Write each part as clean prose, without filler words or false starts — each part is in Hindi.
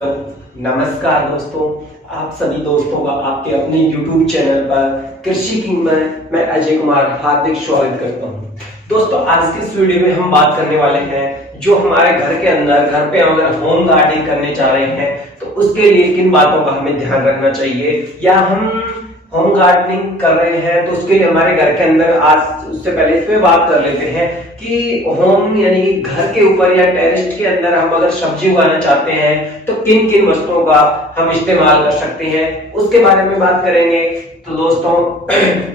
नमस्कार दोस्तों, आप सभी दोस्तों का आपके अपने YouTube चैनल पर कृषि किंग में मैं अजय कुमार हार्दिक स्वागत करता हूं। दोस्तों, आज के इस वीडियो में हम बात करने वाले हैं जो हमारे घर के अंदर घर पे अगर होम गार्डनिंग करने जा रहे हैं तो उसके लिए किन बातों का हमें ध्यान रखना चाहिए, या हम होम गार्डनिंग कर रहे हैं तो उसके लिए हमारे घर के अंदर आज उससे पहले इस पे बात कर लेते हैं कि होम यानी कि घर के ऊपर या टेरेस के अंदर हम अगर सब्जी उगाना चाहते हैं तो किन किन वस्तुओं का हम इस्तेमाल कर सकते हैं, उसके बारे में बात करेंगे। तो दोस्तों,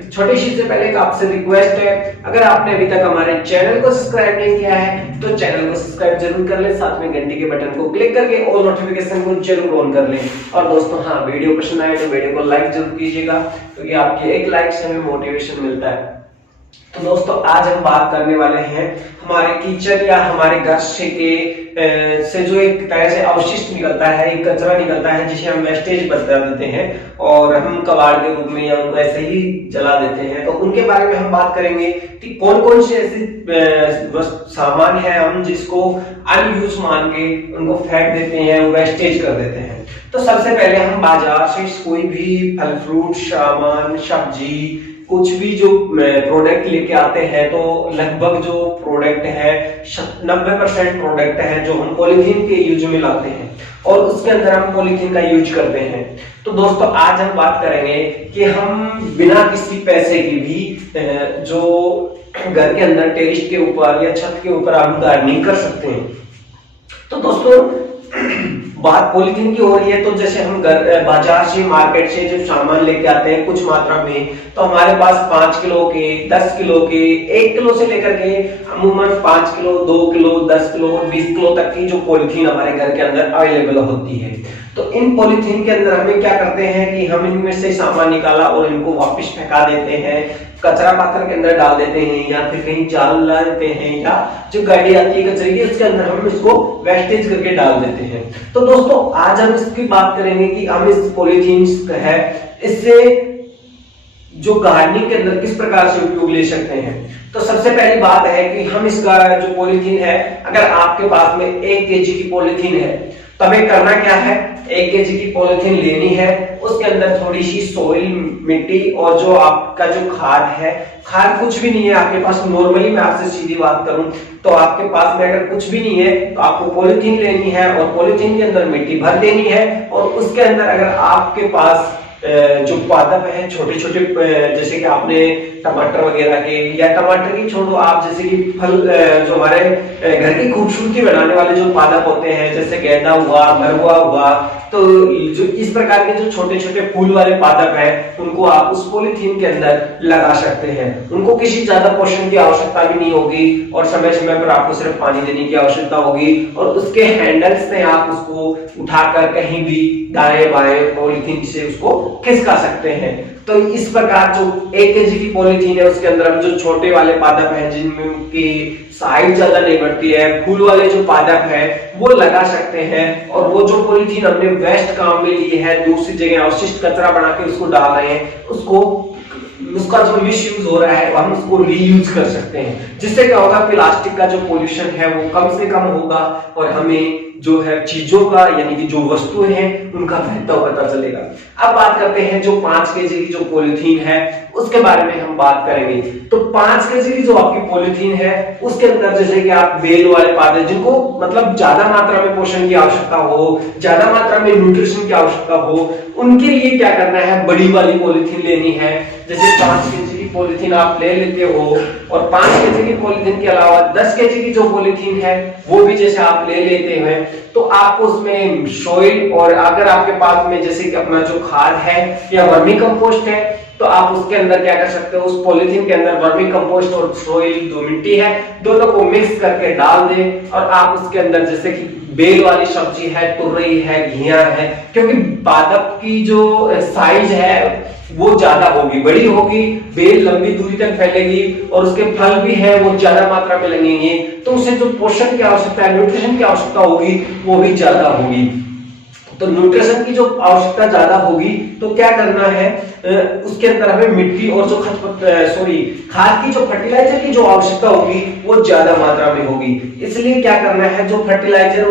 छोटी सी से पहले एक आपसे रिक्वेस्ट है, अगर आपने अभी तक हमारे चैनल को सब्सक्राइब नहीं किया है तो चैनल को सब्सक्राइब जरूर कर लें, साथ में घंटी के बटन को क्लिक करके ऑल नोटिफिकेशन को जरूर ऑन कर लें। और दोस्तों, हाँ, वीडियो पसंद आए तो वीडियो को लाइक जरूर कीजिएगा, क्योंकि आपके एक लाइक से हमें मोटिवेशन मिलता है। तो दोस्तों, आज हम बात करने वाले हैं हमारे किचन या हमारे घर से जो एक तरह से अवशिष्ट निकलता है, एक कचरा निकलता है जिसे हम वेस्टेज बता देते हैं और हम कबाड़ के रूप में या उनको ऐसे ही जला देते हैं। तो उनके बारे में हम बात करेंगे कि कौन कौन से ऐसे सामान है हम जिसको अनयूज मान के उनको फेंक देते हैं, वेस्टेज कर देते हैं। तो सबसे पहले हम बाजार से कोई भी फल फ्रूट सामान सब्जी कुछ भी जो प्रोडक्ट लेके आते हैं तो लगभग जो प्रोडक्ट है 90% प्रोडक्ट है जो हम पॉलीथीन के यूज में लाते हैं और उसके अंदर हम पॉलीथीन का यूज करते हैं। तो दोस्तों, आज हम बात करेंगे कि हम बिना किसी पैसे की भी जो घर के अंदर टेरेस के ऊपर या छत के ऊपर हम गार्डनिंग कर सकते हैं। तो दोस्तों, बात पॉलीथीन की हो रही है तो जैसे हम बाजार से मार्केट से जब सामान लेके आते हैं कुछ मात्रा में, तो हमारे पास 5 किलो के 10 किलो के 1 किलो से लेकर के अमूमन 5 किलो 2 किलो 10 किलो 20 किलो तक की जो पॉलीथीन हमारे घर के अंदर अवेलेबल होती है। तो इन पॉलीथीन के अंदर हमें क्या करते हैं कि हम इनमें से सामान निकाला और इनको वापस फेंका देते हैं, कचरा पात्र के अंदर डाल देते हैं या फिर कहीं जाल ला देते हैं, या जो गाड़ी आती है कचरे की उसके अंदर हम इसको वेस्टेज करके डाल देते हैं। तो दोस्तों, आज हम इसकी बात करेंगे कि हम इस पॉलीथीन है इससे जो गार्डनिंग के अंदर किस प्रकार से उपयोग ले सकते हैं। तो सबसे पहली बात है कि हम इसका जो पॉलीथीन है, अगर आपके पास में 1 केजी की पॉलीथीन है तो हमें करना क्या है, 1 केजी की पॉलीथीन लेनी है, उसके अंदर थोड़ी सी सोइल मिट्टी और जो आपका जो खाद है, खाद कुछ भी नहीं है आपके पास, नॉर्मली मैं आपसे सीधी बात करूं तो आपके पास में अगर कुछ भी नहीं है तो आपको पॉलीथीन लेनी है और पॉलीथीन के अंदर मिट्टी भर देनी है और उसके अंदर अगर आपके पास जो पादप है छोटे छोटे, जैसे कि आपने टमाटर वगैरह के, या टमाटर की छोड़ो आप, जैसे कि फल जो हमारे घर की खूबसूरती बनाने वाले जो पादप होते हैं जैसे गेंदा हुआ, मरुआ हुआ, तो जो इस प्रकार के जो छोटे छोटे फूल वाले पादप हैं उनको आप उस पॉलीथीन के अंदर लगा सकते हैं। उनको किसी ज्यादा पोषण की आवश्यकता भी नहीं होगी और समय समय पर आपको सिर्फ पानी देने की आवश्यकता होगी और उसके हैंडल से आप उसको उठाकर कहीं भी दाएं बाएं पॉलीथीन से उसको खिसका सकते हैं। तो इस प्रकार जो 1 केजी की पॉलीथीन है उसके अंदर हम जो छोटे वाले पादप हैं जिनमें की साइज ज्यादा नहीं बढ़ती है, फूल वाले जो पादप है वो लगा सकते हैं। और वो जो पॉलीथीन हमने वेस्ट काम में ली है, दूसरी जगह अवशिष्ट कचरा बना के उसको डाल रहे हैं, उसका जो मिसयूज हो रहा है हम उसको रीयूज कर सकते हैं, जिससे क्या होगा, प्लास्टिक का जो पोल्यूशन है वो कम से कम होगा और हमें जो है चीजों का यानी कि जो वस्तुएं हैं उनका महत्व पता चलेगा। अब बात करते हैं जो 5 केजी की जो पॉलीथीन है उसके बारे में हम बात करेंगे। तो 5 केजी की जो आपकी पॉलीथीन है उसके अंदर जैसे कि आप बेल वाले पौधे जिनको मतलब ज्यादा मात्रा में पोषण की आवश्यकता हो, ज्यादा मात्रा में न्यूट्रिशन की आवश्यकता हो, उनके लिए क्या करना है, बड़ी वाली पॉलीथीन लेनी है। जैसे 5 केजी की पॉलीथीन आप ले लेते हो और 5 केजी की पॉलीथीन के अलावा 10 केजी की जो पॉलीथीन है वो भी जैसे आप ले लेते हैं तो आपको उसमें सॉइल, और अगर आपके पास में जैसे कि अपना जो खाद है या वर्मी कंपोस्ट है तो आप उसके अंदर क्या कर सकते हो, उस पॉलीथीन के अंदर वर्मी कंपोस्ट और सॉइल जो मिट्टी है दोनों को मिक्स करके डाल दें और आप उसके अंदर जैसे कि बेल वाली सब्जी है, तुरई है, घिया है, क्योंकि पादप की जो साइज है वो ज्यादा होगी, बड़ी होगी, बेल लंबी दूरी तक फैलेगी और उसके फल भी है वो ज्यादा मात्रा में लगेंगे, तो उसे जो पोषण की आवश्यकता है, न्यूट्रिशन की आवश्यकता होगी वो भी ज्यादा होगी। तो न्यूट्रिशन की जो आवश्यकता ज्यादा होगी तो क्या करना है, उसके अंदर हमें मिट्टी और जो खाद की जो फर्टिलाइजर की जो आवश्यकता होगी वो ज्यादा मात्रा में होगी। इसलिए क्या करना है, जो फर्टिलाइजर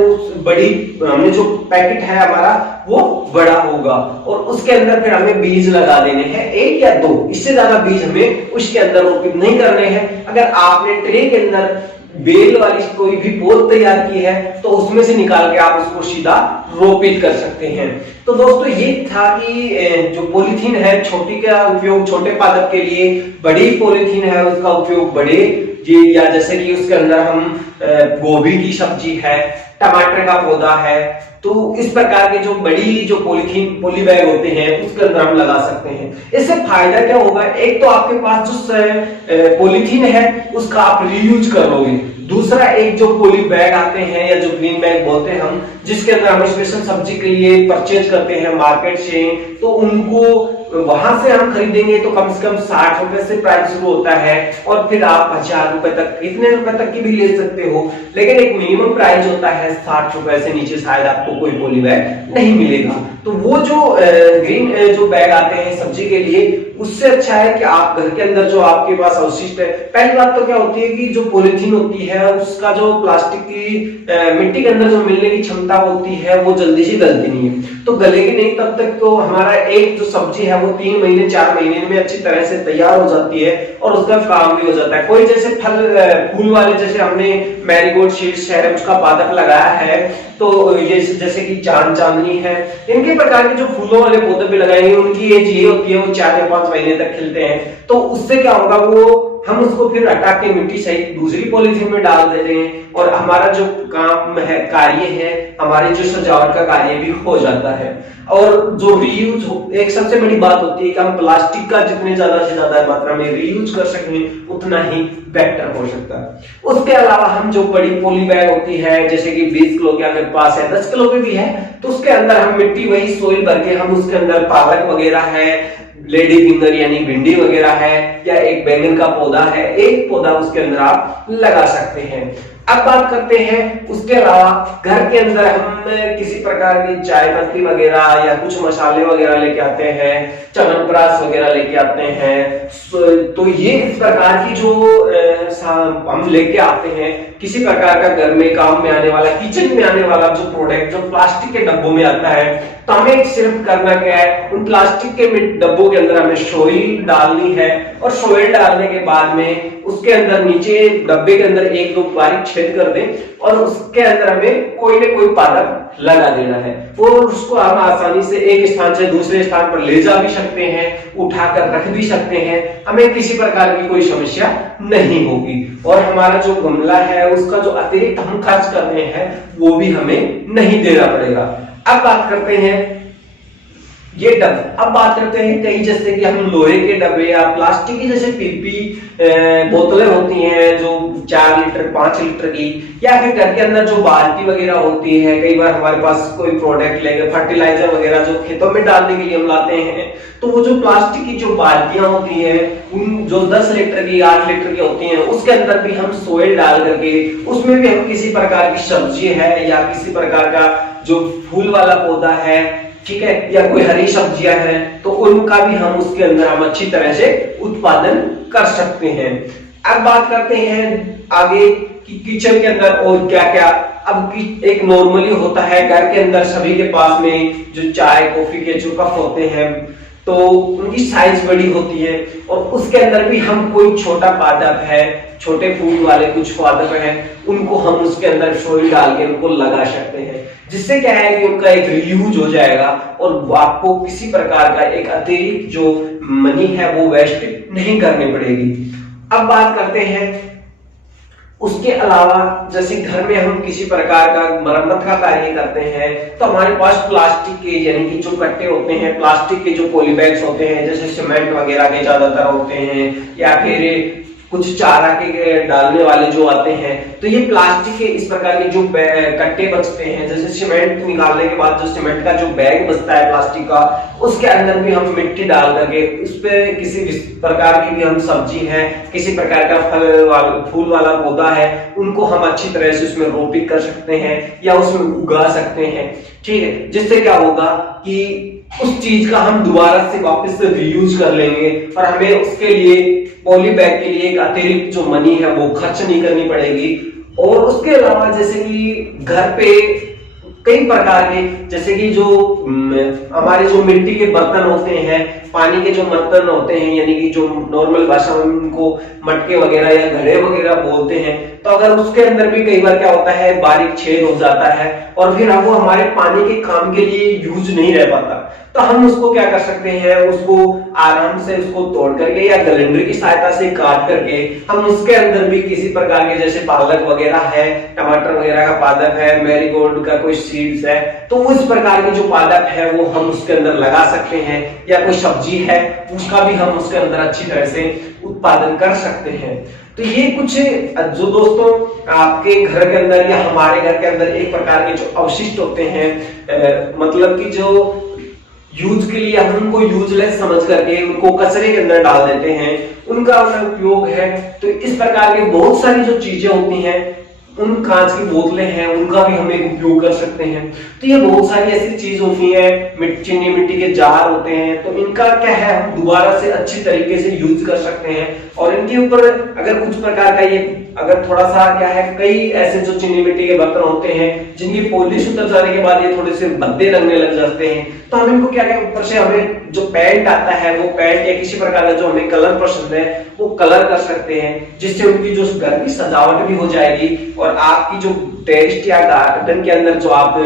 बड़ी हमने जो पैकेट है हमारा वो बड़ा होगा और उसके अंदर फिर हमें बीज लगा देने हैं, 1 या 2, इससे ज्यादा बीज हमें उसके अंदर रोपित नहीं करने हैं। अगर आपने ट्रे के अंदर बेल वाली कोई भी पौध तैयार की है तो उसमें से निकाल के आप उसको सीधा रोपित कर सकते हैं। तो दोस्तों ये था कि जो पॉलीथीन है छोटी का उपयोग छोटे पादप के लिए, बड़ी पॉलीथीन है उसका उपयोग बड़े या जैसे कि उसके अंदर हम गोभी की सब्जी है, टमाटर का पौधा है, तो इस प्रकार के जो बड़ी जो पॉली बैग होते हैं उसके अंदर हम लगा सकते हैं। इससे फायदा क्या होगा, एक तो आपके पास जो पॉलीथीन है उसका आप रीयूज कर लोगे, दूसरा एक जो पॉली बैग आते हैं या जो ग्रीन बैग बोलते हैं हम, जिसके अंदर हम स्पेशल सब्जी के लिए परचेज करते हैं मार्केट से, तो उनको वहां से हम खरीदेंगे तो कम से कम 60 रुपए से प्राइस शुरू होता है और फिर आप 1000 रुपए तक, इतने रुपए तक की भी ले सकते हो, लेकिन एक मिनिमम प्राइस होता है 60 रुपए से नीचे शायद आपको कोई पॉली बैग नहीं मिलेगा। तो वो जो ग्रीन जो बैग आते हैं सब्जी के लिए, उससे अच्छा है कि आप घर के अंदर जो आपके पास अवशिष्ट है, पहली बात तो क्या होती है कि जो पॉलीथीन होती है उसका जो प्लास्टिक की मिट्टी के अंदर जो मिलने की क्षमता होती है वो जल्दी से गलती नहीं है, तो गलेगी नहीं तब तक तो हमारा एक जो सब्जी है वो 3 महीने 4 महीने में अच्छी तरह से तैयार हो जाती है और उसका काम भी हो जाता है। कोई जैसे फूल वाले, जैसे हमने मैरीगोल्ड सीड्स है उसका पादप लगाया है, तो ये जैसे कि चांदनी है, इनके प्रकार के जो फूलों वाले पौधे भी लगाएंगे उनकी एज ये होती है वो 4 या 5 महीने तक खिलते हैं। तो उससे क्या होगा, वो हम उसको फिर हटा के मिट्टी सहित दूसरी पॉलीथीन में डाल देते हैं और हमारा जो काम है, कार्य है, हमारे जो सजावट का कार्य भी हो जाता है। और जो रीयूज, एक सबसे बड़ी बात होती है कि हम प्लास्टिक का जितने ज्यादा से ज्यादा मात्रा में रीयूज कर सकें उतना ही बेटर हो सकता है। उसके अलावा हम जो बड़ी पॉली बैग होती है जैसे कि 20 किलो के अगर पास है, 10 किलो की भी है, तो उसके अंदर हम मिट्टी वही सोइल भर के हम उसके अंदर पालक वगैरह है, लेडी फिंगर यानी भिंडी वगैरह है, या एक बैंगन का पौधा है, एक पौधा उसके अंदर आप लगा सकते हैं। अब बात करते हैं उसके अलावा घर के अंदर हम किसी प्रकार की चाय पत्ती वगैरह या कुछ मसाले वगैरह लेके आते हैं, च्यवनप्राश वगैरह लेके आते हैं, तो ये इस प्रकार की जो हम लेके आते हैं, किसी प्रकार का घर में काम में आने वाला, किचन में आने वाला जो प्रोडक्ट जो प्लास्टिक के डब्बों में आता है, तो हमें सिर्फ करना क्या है, उन प्लास्टिक के डब्बों के अंदर हमें सोइल डालनी है और सोइल डालने के बाद में उसके अंदर नीचे डब्बे के अंदर 1-2 बारीक छेद कर दें और उसके अंदर हमें कोई न कोई पादप लगा देना है और उसको हम आसानी से एक स्थान से दूसरे स्थान पर ले जा भी सकते हैं, उठाकर रख भी सकते हैं, हमें किसी प्रकार की कोई समस्या नहीं होगी और हमारा जो गमला है उसका जो अतिरिक्त हम खर्च कर रहे हैं वो भी हमें नहीं देना पड़ेगा। अब बात करते हैं ये अब बात करते हैं कई, जैसे कि हम लोहे के डब्बे या प्लास्टिक की जैसे पीपी बोतलें होती हैं जो 4 लीटर 5 लीटर की, या फिर घर के अंदर जो बाल्टी वगैरह होती है, कई बार हमारे पास कोई प्रोडक्ट लेके फर्टिलाइजर वगैरह जो खेतों में डालने के लिए हम लाते हैं, तो वो जो प्लास्टिक की जो बाल्टियां होती हैं उन जो 10 लीटर की 8 लीटर की होती हैं उसके अंदर भी हम सोइल डाल करके उसमें भी हम किसी प्रकार की सब्जी है या किसी प्रकार का जो फूल वाला पौधा है, ठीक है, या कोई हरी सब्जियां हैं, तो उनका भी हम उसके अंदर हम अच्छी तरह से उत्पादन कर सकते हैं। अब बात करते हैं आगे कि किचन के अंदर और क्या क्या। अब एक नॉर्मली होता है घर के अंदर सभी के पास में जो चाय कॉफी के जो कप होते हैं तो उनकी साइज बड़ी होती है और उसके अंदर भी हम कोई छोटा पादप है, छोटे फूल वाले कुछ पादप हैं, उनको हम उसके अंदर सोइल डाल के उनको लगा सकते हैं, जिससे क्या है कि उनका एक रीयूज हो जाएगा और आपको किसी प्रकार का एक अतिरिक्त जो मनी है वो वेस्ट नहीं करनी पड़ेगी। अब बात करते हैं उसके अलावा, जैसे घर में हम किसी प्रकार का मरम्मत का कार्य करते हैं तो हमारे पास प्लास्टिक के यानी कि जो कट्टे होते हैं, प्लास्टिक के जो पॉलीबैग्स होते हैं जैसे सीमेंट वगैरह के ज्यादातर होते हैं, या फिर कुछ चारा के डालने वाले जो आते हैं, तो ये प्लास्टिक के इस प्रकार के जो कट्टे बचते हैं, जैसे सीमेंट निकालने के बाद जो सीमेंट का जो बैग बचता है प्लास्टिक का, उसके अंदर भी हम मिट्टी डाल करके उस पे किसी प्रकार की भी हम सब्जी है, किसी प्रकार का फूल वाला पौधा है, उनको हम अच्छी तरह से उसमें रोपित कर सकते हैं या उसमें उगा सकते हैं। ठीक है, जिससे क्या होगा कि उस चीज का हम दोबारा से वापस से रीयूज कर लेंगे और हमें उसके लिए पॉली बैग के लिए एक अतिरिक्त जो मनी है वो खर्च नहीं करनी पड़ेगी। और उसके अलावा जैसे कि घर पे कई प्रकार के, जैसे कि जो हमारे जो मिट्टी के बर्तन होते हैं, पानी के जो बर्तन होते हैं, यानी कि जो नॉर्मल भाषा में उनको मटके वगैरह या घड़े वगैरह बोलते हैं, तो अगर उसके अंदर भी कई बार क्या होता है बारीक छेद हो जाता है और फिर अब वो हमारे पानी के काम के लिए यूज नहीं रह पाता, तो हम उसको क्या कर सकते हैं, उसको आराम से उसको तोड़ करके या ग्राइंडर की सहायता से काट करके हम उसके अंदर भी किसी प्रकार के, जैसे पालक वगैरह है, टमाटर वगैरह का पादप है, मैरीगोल्ड का कोई सीड्स है, तो उस प्रकार के जो पादप है वो हम उसके अंदर लगा सकते हैं, या कोई सब्जी है उसका भी हम उसके अंदर अच्छी तरह से उत्पादन कर सकते हैं। तो ये कुछ जो दोस्तों आपके घर के अंदर या हमारे घर के अंदर एक प्रकार के जो अवशिष्ट होते हैं, मतलब कि जो यूज के लिए हम उनको यूजलेस समझ करके उनको कचरे के अंदर डाल देते हैं, उनका उपयोग है। तो इस प्रकार की बहुत सारी जो चीजें होती हैं, उन कांच की बोतलें हैं, उनका भी हम एक उपयोग कर सकते हैं। तो ये बहुत सारी ऐसी चीज होती है, चीनी मिट्टी के जार होते हैं, तो इनका क्या है हम दोबारा से अच्छी तरीके से यूज कर सकते हैं। और इनके ऊपर अगर कुछ प्रकार का ये अगर थोड़ा सा क्या है, कई ऐसे जो चीनी मिट्टी के बर्तन होते हैं जिनकी पॉलिश उतर जाने के बाद ये थोड़े से भद्दे लगने लग जाते हैं, तो हम इनको क्या करें, ऊपर से हमें जो पेंट आता है वो पेंट या किसी प्रकार का जो हमें कलर पसंद है वो कलर कर सकते हैं, जिससे उनकी जो घर की सजावट भी हो जाएगी और आपकी जो टेरेस या गार्डन के अंदर जो आप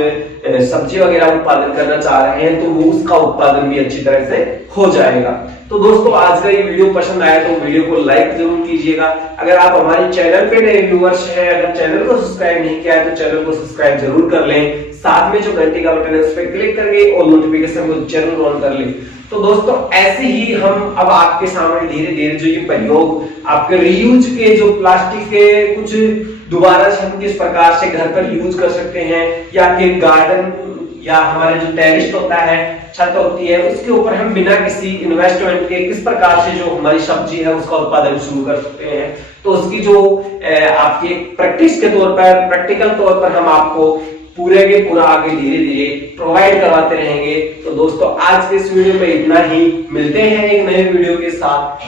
सब्जी वगैरह उत्पादन करना चाह रहे हैं तो वो उसका उत्पादन भी अच्छी तरह से हो जाएगा। तो दोस्तों आज का ये वीडियो पसंद आया तो वीडियो को लाइक जरूर कीजिएगा। अगर आप हमारे चैनल पे नए व्यूअर्स हैं, अगर चैनल को सब्सक्राइब नहीं किया है तो चैनल को सब्सक्राइब जरूर कर लें, साथ में जो घंटी का बटन है उस पर क्लिक करके और नोटिफिकेशन को जरूर ऑन कर लें। तो दोस्तों ऐसे ही हम अब आपके सामने धीरे धीरे जो ये प्रयोग आपके रीयूज के जो प्लास्टिक के कुछ दोबारा से हम किस प्रकार से घर पर यूज कर सकते हैं, या फिर गार्डन या हमारे जो टेरेस होता है, छत होती है, उसके ऊपर हम बिना किसी इन्वेस्टमेंट के किस प्रकार से जो हमारी सब्जी है उसका उत्पादन शुरू कर सकते हैं। तो उसकी जो आपकी प्रैक्टिस के तौर पर, प्रैक्टिकल तौर पर हम आपको पूरे के पूरा आगे धीरे धीरे प्रोवाइड करवाते रहेंगे। तो दोस्तों आज के इस वीडियो में इतना ही, मिलते हैं एक नए वीडियो के साथ।